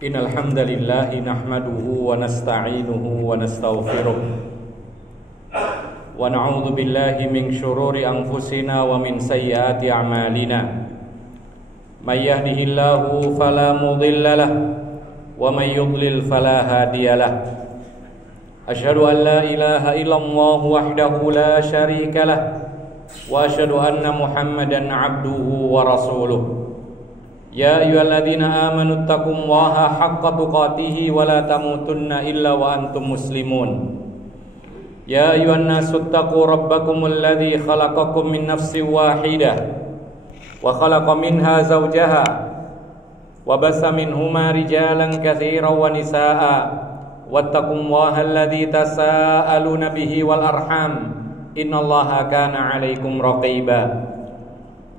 Innal hamdalillah nahmaduhu wa nasta'inuhu wa nastaghfiruh wa na'udzu billahi min shururi anfusina wa min sayyiati a'malina. May yahdihillahu fala mudilla lahu wa may yudlil fala hadiya lahu. Asyhadu an la ilaha illallah wahdahu la syarika lahu wa asyhadu anna Muhammadan 'abduhu wa rasuluh. Ya ayyuhalladzina amanu taqullaha haqqa tuqatih wa la tamutunna illa wa antum muslimun. Ya ayyuhan nasu taqu rabbakumul ladzi khalaqakum min nafsin wahidah wa khalaqa minha zawjaha wa bassa minhuma rijalan katsiran wa nisaa'a wattaqullaha alladzi tasaaluna bihi wal arham innallaha kana 'alaikum raqiba.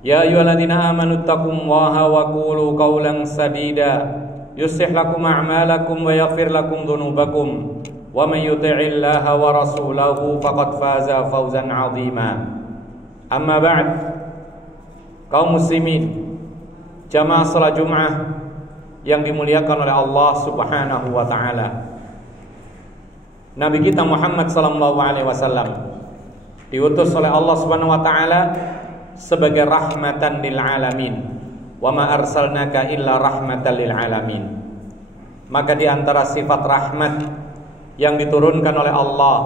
Ya ayyuhalladzina amanu taqullaha wa qulu qawlan sadida yuslih lakum a'malakum wa yaghfir lakum dhunubakum wa may yuti'illaha wa rasulahu faqad faza fawzan 'azima. Amma ba'd. Kaum muslimin, jamaah salat Jumat yang dimuliakan oleh Allah Subhanahu wa taala. Nabi kita Muhammad sallallahu alaihi wasallam diutus oleh Allah Subhanahu wa taala sebagai rahmatan lil alamin. Wa ma arsalnaka illa rahmatan lil alamin. Maka di antara sifat rahmat yang diturunkan oleh Allah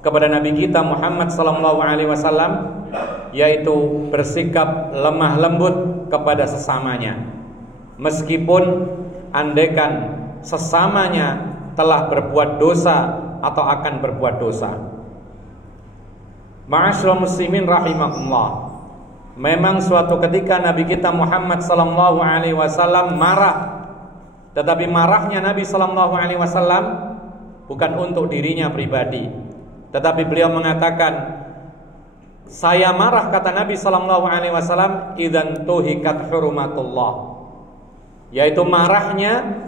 kepada Nabi kita Muhammad sallallahu alaihi wasallam yaitu bersikap lemah lembut kepada sesamanya, meskipun andaikan sesamanya telah berbuat dosa atau akan berbuat dosa. Ma'asyiral muslimin rahimakumullah. Memang suatu ketika Nabi kita Muhammad sallallahu alaihi wasallam marah. Tetapi marahnya Nabi sallallahu alaihi wasallam bukan untuk dirinya pribadi, tetapi beliau mengatakan, saya marah, kata Nabi sallallahu alaihi wasallam, idzan tuhikat hurumatullah, yaitu marahnya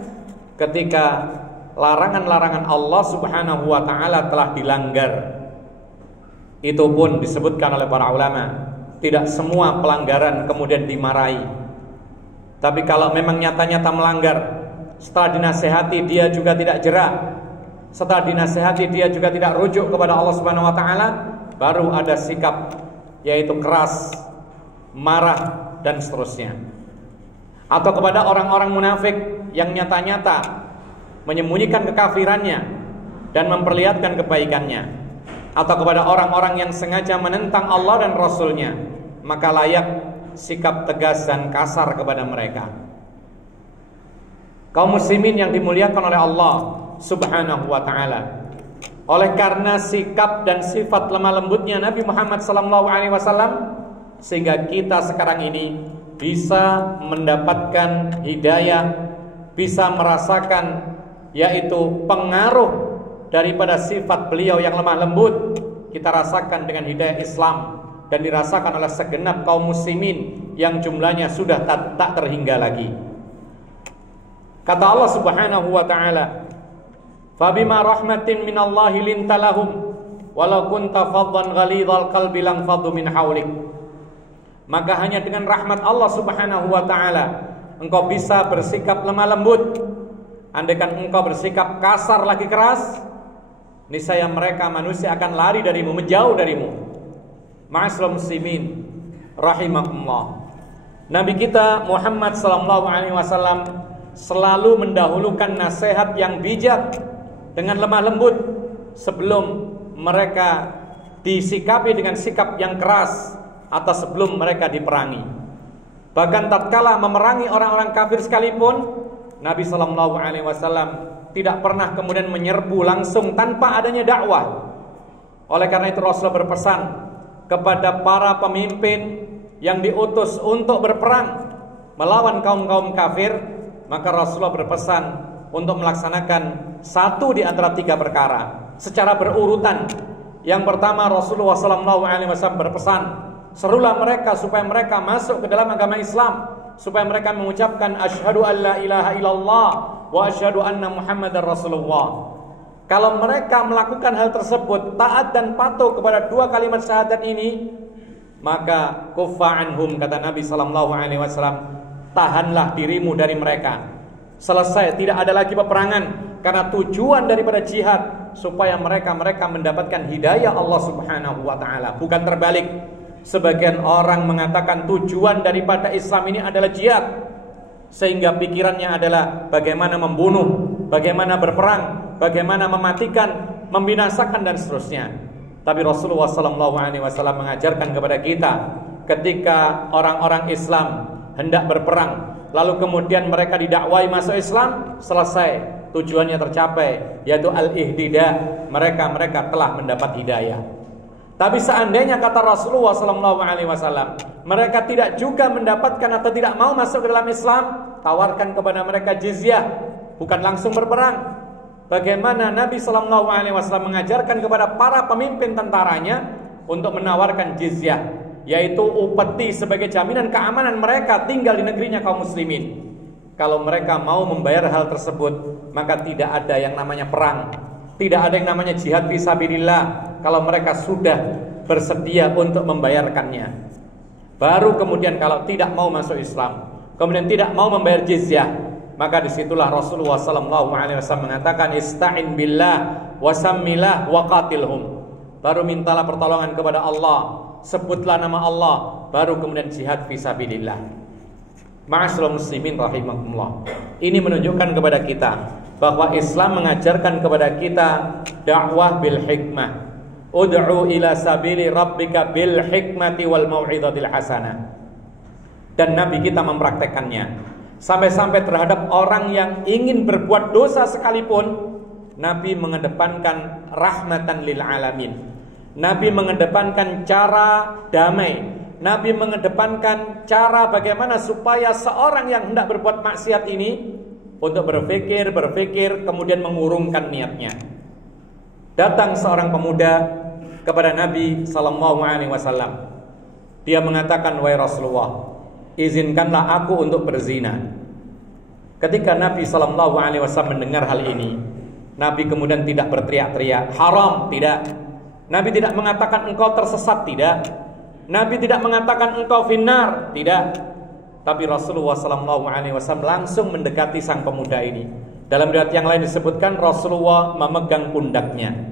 ketika larangan-larangan Allah Subhanahu wa taala telah dilanggar. Itu pun disebutkan oleh para ulama, tidak semua pelanggaran kemudian dimarahi. Tapi kalau memang nyata-nyata melanggar, setelah dinasehati dia juga tidak jerak, setelah dinasehati dia juga tidak rujuk kepada Allah Subhanahu wa taala, baru ada sikap yaitu keras, marah dan seterusnya. Atau kepada orang-orang munafik yang nyata-nyata menyembunyikan kekafirannya dan memperlihatkan kebaikannya, atau kepada orang-orang yang sengaja menentang Allah dan Rasulnya, maka layak sikap tegas dan kasar kepada mereka. Kaum muslimin yang dimuliakan oleh Allah Subhanahu wa ta'ala, oleh karena sikap dan sifat lemah lembutnya Nabi Muhammad sallallahu alaihi wasallam, sehingga kita sekarang ini bisa mendapatkan hidayah, bisa merasakan yaitu pengaruh daripada sifat beliau yang lemah lembut. Kita rasakan dengan hidayah Islam dan dirasakan oleh segenap kaum muslimin yang jumlahnya sudah tak terhingga lagi. Kata Allah Subhanahu wa ta'ala, fabima rahmatin minallahi lintalahum walau kunta faddan ghalidhal qalbi lang faddu min hawlik. Maka hanya dengan rahmat Allah Subhanahu wa ta'ala engkau bisa bersikap lemah lembut. Andaikan engkau bersikap kasar lagi keras, niscaya mereka manusia akan lari darimu, menjauh darimu. Ma'asyiral muslimin rahimakumullah. Nabi kita Muhammad sallallahu alaihi wasallam selalu mendahulukan nasihat yang bijak dengan lemah lembut sebelum mereka disikapi dengan sikap yang keras atau sebelum mereka diperangi. Bahkan tatkala memerangi orang-orang kafir sekalipun, Nabi sallallahu alaihi wasallam tidak pernah kemudian menyerbu langsung tanpa adanya dakwah. Oleh karena itu Rasulullah berpesan kepada para pemimpin yang diutus untuk berperang melawan kaum-kaum kafir, maka Rasulullah berpesan untuk melaksanakan satu di antara tiga perkara secara berurutan. Yang pertama, Rasulullah sallallahu alaihi wasallam berpesan, serulah mereka supaya mereka masuk ke dalam agama Islam, supaya mereka mengucapkan asyhadu an la ilaha illallah wa asyhadu anna Muhammadar Rasulullah. Kalau mereka melakukan hal tersebut, taat dan patuh kepada dua kalimat syahadat ini, maka kuffa anhum, kata Nabi sallallahu alaihi wasallam, tahanlah dirimu dari mereka. Selesai, tidak ada lagi peperangan. Karena tujuan daripada jihad supaya mereka mendapatkan hidayah Allah Subhanahu wa ta'ala, bukan terbalik. Sebagian orang mengatakan tujuan daripada Islam ini adalah jihad, sehingga pikirannya adalah bagaimana membunuh, bagaimana berperang, bagaimana mematikan, membinasakan dan seterusnya. Tapi Rasulullah SAW mengajarkan kepada kita, ketika orang-orang Islam hendak berperang, lalu kemudian mereka didakwai masuk Islam, selesai, tujuannya tercapai, yaitu al-ihdida, mereka telah mendapat hidayah. Tapi seandainya kata Rasulullah SAW, mereka tidak juga mendapatkan atau tidak mau masuk ke dalam Islam, tawarkan kepada mereka jizyah, bukan langsung berperang. Bagaimana Nabi SAW mengajarkan kepada para pemimpin tentaranya untuk menawarkan jizyah, yaitu upeti sebagai jaminan keamanan mereka tinggal di negerinya kaum muslimin. Kalau mereka mau membayar hal tersebut, maka tidak ada yang namanya perang, tidak ada yang namanya jihad fisabilillah. Kalau mereka sudah bersedia untuk membayarkannya, baru kemudian kalau tidak mau masuk Islam, kemudian tidak mau membayar jizyah, maka disitulah Rasulullah SAW mengatakan ista'in billah wasammilah waqatilhum. Baru mintalah pertolongan kepada Allah, sebutlah nama Allah, baru kemudian jihad fisabilillah. Ma'asyiral muslimin rahimakumullah. Ini menunjukkan kepada kita bahwa Islam mengajarkan kepada kita dakwah bil hikmah. Ud'u ila sabili rabbika bil hikmati wal mau'izatil hasanah. Dan Nabi kita mempraktekannya. Sampai-sampai terhadap orang yang ingin berbuat dosa sekalipun, Nabi mengedepankan rahmatan lil alamin. Nabi mengedepankan cara damai. Nabi mengedepankan cara bagaimana supaya seorang yang hendak berbuat maksiat ini untuk berpikir, kemudian mengurungkan niatnya. Datang seorang pemuda kepada Nabi SAW. Dia mengatakan, wahai Rasulullah, izinkanlah aku untuk berzina. Ketika Nabi SAW mendengar hal ini, Nabi kemudian tidak berteriak-teriak haram, tidak. Nabi tidak mengatakan engkau tersesat, tidak. Nabi tidak mengatakan engkau finnar, tidak. Tapi Rasulullah SAW langsung mendekati sang pemuda ini. Dalam riwayat yang lain disebutkan Rasulullah memegang pundaknya.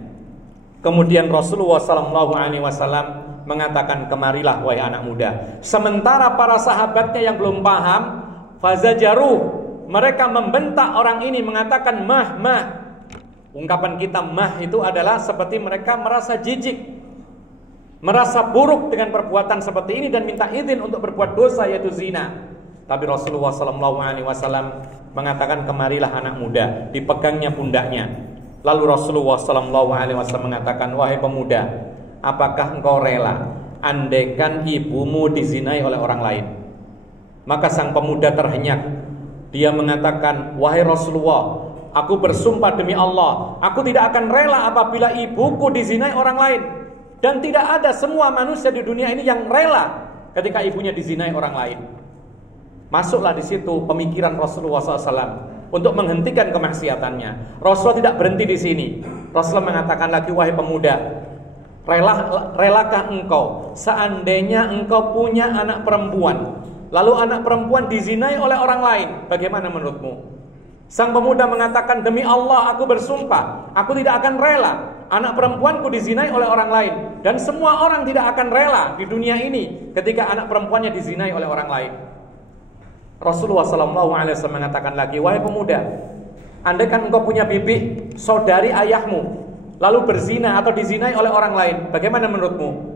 Kemudian Rasulullah SAW mengatakan, kemarilah wahai anak muda. Sementara para sahabatnya yang belum paham, fazajaruh, mereka membentak orang ini, mengatakan mah. Ungkapan kita mah itu adalah seperti mereka merasa jijik, merasa buruk dengan perbuatan seperti ini dan minta izin untuk berbuat dosa, yaitu zina. Tapi Rasulullah SAW mengatakan, kemarilah anak muda. Dipegangnya pundaknya. Lalu Rasulullah SAW mengatakan, wahai pemuda, apakah engkau rela andaikan ibumu dizinai oleh orang lain? Maka sang pemuda terhenyak. Dia mengatakan, wahai Rasulullah, aku bersumpah demi Allah, aku tidak akan rela apabila ibuku dizinai orang lain. Dan tidak ada semua manusia di dunia ini yang rela ketika ibunya dizinai orang lain. Masuklah di situ pemikiran Rasulullah SAW untuk menghentikan kemaksiatannya. Rasulullah tidak berhenti di sini. Rasulullah mengatakan lagi, wahai pemuda, relakah engkau seandainya engkau punya anak perempuan, lalu anak perempuan dizinai oleh orang lain, bagaimana menurutmu? Sang pemuda mengatakan, demi Allah aku bersumpah, aku tidak akan rela anak perempuanku dizinai oleh orang lain. Dan semua orang tidak akan rela di dunia ini ketika anak perempuannya dizinai oleh orang lain. Rasulullah SAW mengatakan lagi, wahai pemuda, andaikan engkau punya bibi, saudari ayahmu, lalu berzina atau dizinai oleh orang lain, bagaimana menurutmu?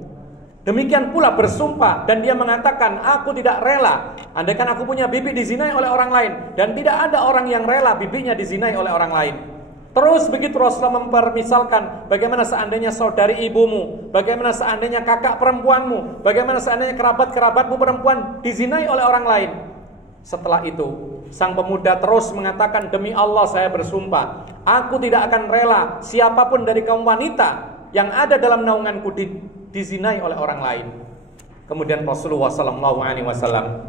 Demikian pula bersumpah, dan dia mengatakan, aku tidak rela andaikan aku punya bibi dizinai oleh orang lain. Dan tidak ada orang yang rela bibinya dizinai oleh orang lain. Terus begitu Rasulullah mempermisalkan, bagaimana seandainya saudari ibumu, bagaimana seandainya kakak perempuanmu, bagaimana seandainya kerabat-kerabatmu perempuan dizinai oleh orang lain. Setelah itu sang pemuda terus mengatakan, demi Allah saya bersumpah, aku tidak akan rela siapapun dari kaum wanita yang ada dalam naunganku dizinai oleh orang lain. Kemudian Rasulullah SAW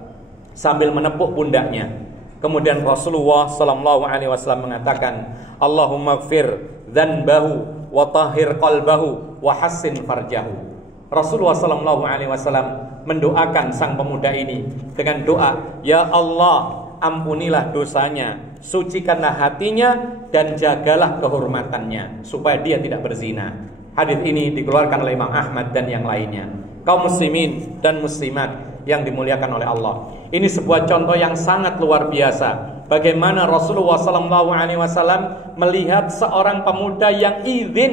sambil menepuk pundaknya, kemudian Rasulullah SAW mengatakan, Allahumma gfir dzanbahu wa tahhir qalbahu wa hassin farjahu. Rasulullah SAW mendoakan sang pemuda ini dengan doa, ya Allah, ampunilah dosanya, sucikanlah hatinya, dan jagalah kehormatannya supaya dia tidak berzina. Hadis ini dikeluarkan oleh Imam Ahmad dan yang lainnya. Kaum muslimin dan muslimat yang dimuliakan oleh Allah, ini sebuah contoh yang sangat luar biasa. Bagaimana Rasulullah SAW melihat seorang pemuda yang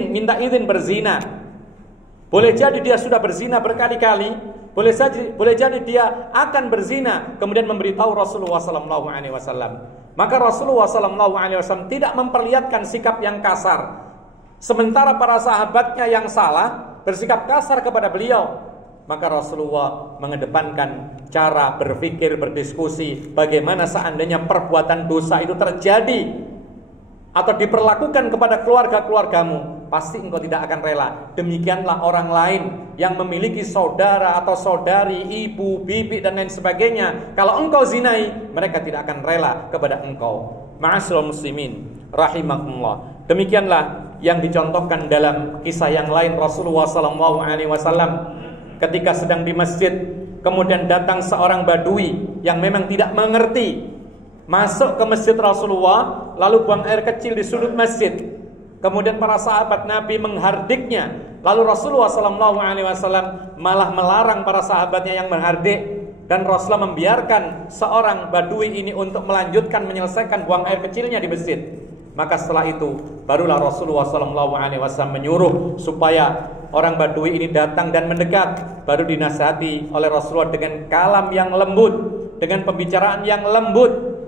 minta izin berzina. Boleh jadi dia sudah berzina berkali-kali, boleh jadi dia akan berzina, kemudian memberitahu Rasulullah SAW. Maka Rasulullah SAW tidak memperlihatkan sikap yang kasar, sementara para sahabatnya yang salah bersikap kasar kepada beliau. Maka Rasulullah mengedepankan cara berpikir, berdiskusi, bagaimana seandainya perbuatan dosa itu terjadi atau diperlakukan kepada keluarga-keluargamu, pasti engkau tidak akan rela. Demikianlah orang lain yang memiliki saudara atau saudari, ibu, bibi dan lain sebagainya. Kalau engkau zinai, mereka tidak akan rela kepada engkau. Ma'asyiral muslimin rahimakumullah. Demikianlah yang dicontohkan dalam kisah yang lain Rasulullah SAW ketika sedang di masjid, kemudian datang seorang badui yang memang tidak mengerti, masuk ke masjid Rasulullah, lalu buang air kecil di sudut masjid. Kemudian para sahabat Nabi menghardiknya, lalu Rasulullah SAW malah melarang para sahabatnya yang menghardik, dan Rasulullah membiarkan seorang badui ini untuk melanjutkan menyelesaikan buang air kecilnya di masjid. Maka setelah itu barulah Rasulullah SAW menyuruh supaya orang badui ini datang dan mendekat. Baru dinasihati oleh Rasulullah dengan kalam yang lembut, dengan pembicaraan yang lembut.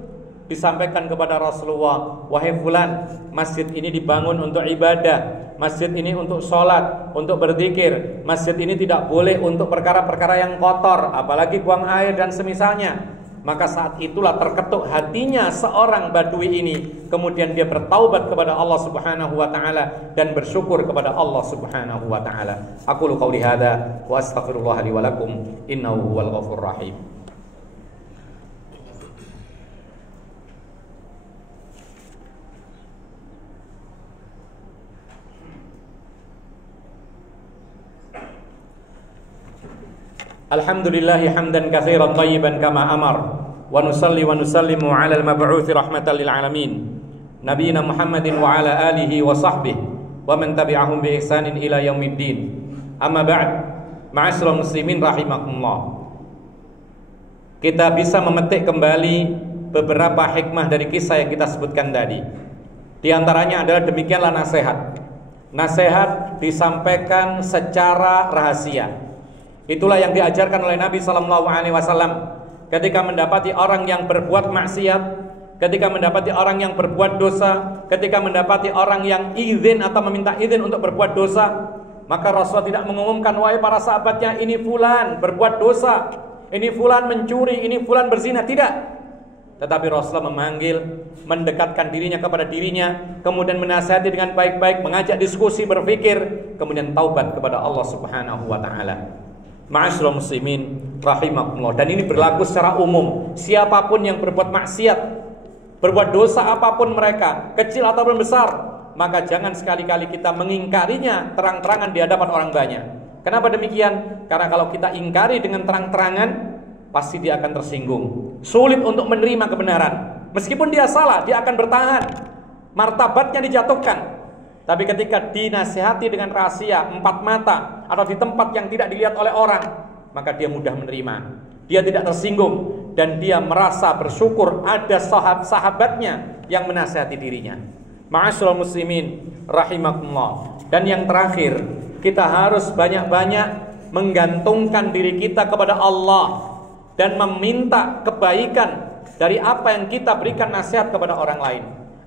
Disampaikan kepada Rasulullah, wahai fulan, masjid ini dibangun untuk ibadah, masjid ini untuk sholat, untuk berzikir. Masjid ini tidak boleh untuk perkara-perkara yang kotor, apalagi buang air dan semisalnya. Maka saat itulah terketuk hatinya seorang badui ini. Kemudian dia bertaubat kepada Allah Subhanahu wa taala dan bersyukur kepada Allah Subhanahu wa taala. Aqulu qouli hadza wa astaghfirullah li wa lakum innahu huwal ghafurur rahim. Alhamdulillahi hamdan katsiran thayyiban kama amar, wa nusalli wa nusallimu ala al-mab'uuts rahmatan lil alamin nabiyina Muhammadin wa ala alihi wa sahbihi wa man tabi'ahum bi ihsanin ila yaumiddin. Amma ba'd, ma'asyiral muslimin rahimakumullah. Kita bisa memetik kembali beberapa hikmah dari kisah yang kita sebutkan tadi. Di antaranya adalah demikianlah nasihat. Nasihat disampaikan secara rahasia. Itulah yang diajarkan oleh Nabi SAW ketika mendapati orang yang berbuat maksiat, ketika mendapati orang yang berbuat dosa, ketika mendapati orang yang izin atau meminta izin untuk berbuat dosa. Maka Rasulullah tidak mengumumkan, wahai para sahabatnya, ini fulan berbuat dosa, ini fulan mencuri, ini fulan berzina. Tidak. Tetapi Rasulullah memanggil, mendekatkan dirinya kepada dirinya, kemudian menasihati dengan baik-baik, mengajak diskusi, berpikir, kemudian taubat kepada Allah Subhanahu wa taala. Ma'asyiral muslimin rahimakumullah. Dan ini berlaku secara umum. Siapapun yang berbuat maksiat, berbuat dosa apapun mereka, kecil ataupun besar, maka jangan sekali-kali kita mengingkarinya terang-terangan di hadapan orang banyak. Kenapa demikian? Karena kalau kita ingkari dengan terang-terangan, pasti dia akan tersinggung, sulit untuk menerima kebenaran. Meskipun dia salah, dia akan bertahan, martabatnya dijatuhkan. Tapi ketika dinasihati dengan rahasia, empat mata, atau di tempat yang tidak dilihat oleh orang, maka dia mudah menerima. Dia tidak tersinggung, dan dia merasa bersyukur ada sahabatnya yang menasihati dirinya. Ma'asyiral muslimin rahimakumullah. Dan yang terakhir, kita harus banyak-banyak menggantungkan diri kita kepada Allah dan meminta kebaikan dari apa yang kita berikan nasihat kepada orang lain.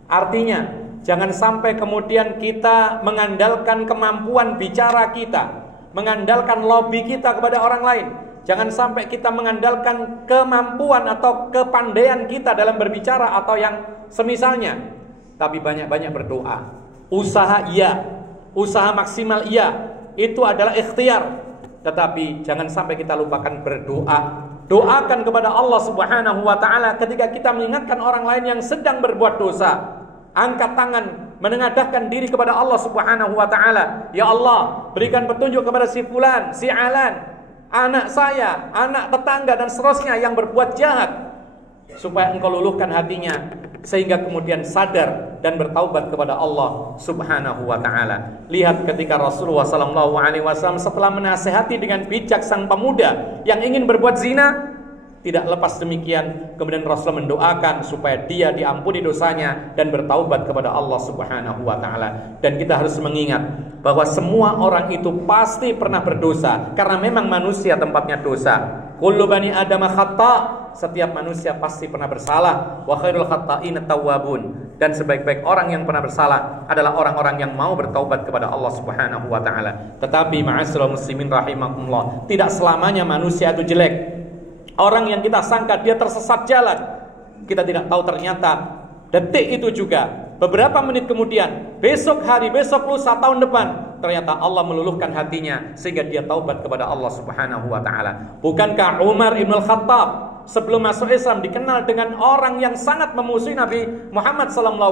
Artinya, jangan sampai kemudian kita mengandalkan kemampuan bicara kita, mengandalkan lobby kita kepada orang lain. Jangan sampai kita mengandalkan kemampuan atau kepandaian kita dalam berbicara atau yang semisalnya. Tapi banyak-banyak berdoa. Usaha iya, usaha maksimal iya, itu adalah ikhtiar. Tetapi jangan sampai kita lupakan berdoa. Doakan kepada Allah Subhanahu wa taala ketika kita mengingatkan orang lain yang sedang berbuat dosa. Angkat tangan, menengadahkan diri kepada Allah Subhanahu wa taala. Ya Allah, berikan petunjuk kepada si fulan, si alan, anak saya, anak tetangga dan seterusnya yang berbuat jahat. supaya engkau luluhkan hatinya, sehingga kemudian sadar dan bertaubat kepada Allah Subhanahu wa ta'ala. Lihat ketika Rasulullah SAW setelah menasehati dengan bijak sang pemuda yang ingin berbuat zina, tidak lepas demikian, kemudian Rasulullah mendoakan supaya dia diampuni dosanya dan bertaubat kepada Allah Subhanahu wa ta'ala. Dan kita harus mengingat bahwa semua orang itu pasti pernah berdosa, karena memang manusia tempatnya dosa. Kullu bani Adam khata', setiap manusia pasti pernah bersalah. Wa khairul khata'in at-tawwabun, dan sebaik-baik orang yang pernah bersalah adalah orang-orang yang mau bertaubat kepada Allah Subhanahu wa ta'ala. Tetapi ma'asyiral muslimin rahimakumullah, tidak selamanya manusia itu jelek. Orang yang kita sangka dia tersesat jalan, kita tidak tahu ternyata detik itu juga, beberapa menit kemudian, besok hari, besok lusa, tahun depan, ternyata Allah meluluhkan hatinya sehingga dia taubat kepada Allah Subhanahu wa ta'ala. Bukankah Umar ibn al-Khattab sebelum masuk Islam dikenal dengan orang yang sangat memusuhi Nabi Muhammad SAW,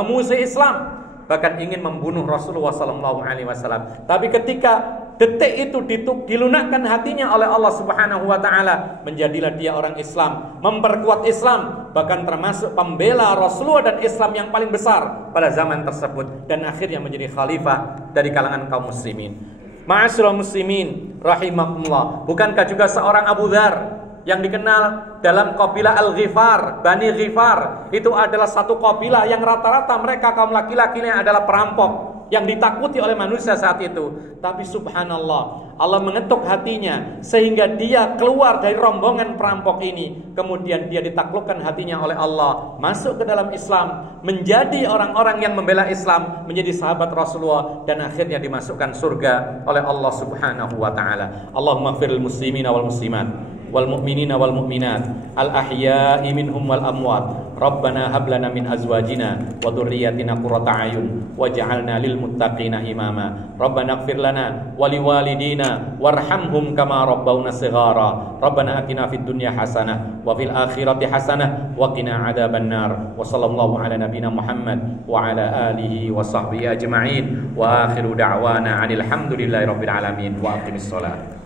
memusuhi Islam, bahkan ingin membunuh Rasulullah SAW. Tapi ketika detik itu dilunakkan hatinya oleh Allah Subhanahu wa ta'ala, menjadilah dia orang Islam, memperkuat Islam, bahkan termasuk pembela Rasulullah dan Islam yang paling besar pada zaman tersebut, dan akhirnya menjadi khalifah dari kalangan kaum muslimin. Ma'asyiral muslimin rahimakumullah, bukankah juga seorang Abu Dzar yang dikenal dalam kabilah Al-Ghifar, Bani Ghifar, itu adalah satu kabilah yang rata-rata mereka kaum laki-lakinya adalah perampok yang ditakuti oleh manusia saat itu. Tapi subhanallah, Allah mengetuk hatinya sehingga dia keluar dari rombongan perampok ini. Kemudian dia ditaklukkan hatinya oleh Allah, masuk ke dalam Islam, menjadi orang-orang yang membela Islam, menjadi sahabat Rasulullah, dan akhirnya dimasukkan surga oleh Allah Subhanahu wa ta'ala. Allahumma ighfiril muslimina wal muslimat wal mu'minina wal mu'minat al ahya'i minhum wal amwat. Rabbana hab lana min azwajina wa dhurriyyatina qurrata a'yun waj'alna lil muttaqina imama. Rabbana ighfir lana wa liwalidina warhamhum kama rabbawna shighara. Rabbana atina fid dunya hasanah wa fil akhirati hasanah wa qina adzabannar. Wa sallallahu ala nabiyyina Muhammad wa ala alihi wa sahbihi ajma'in. Wa akhiru da'wana 'anil hamdulillahi rabbil alamin. Wa aqimis shalah.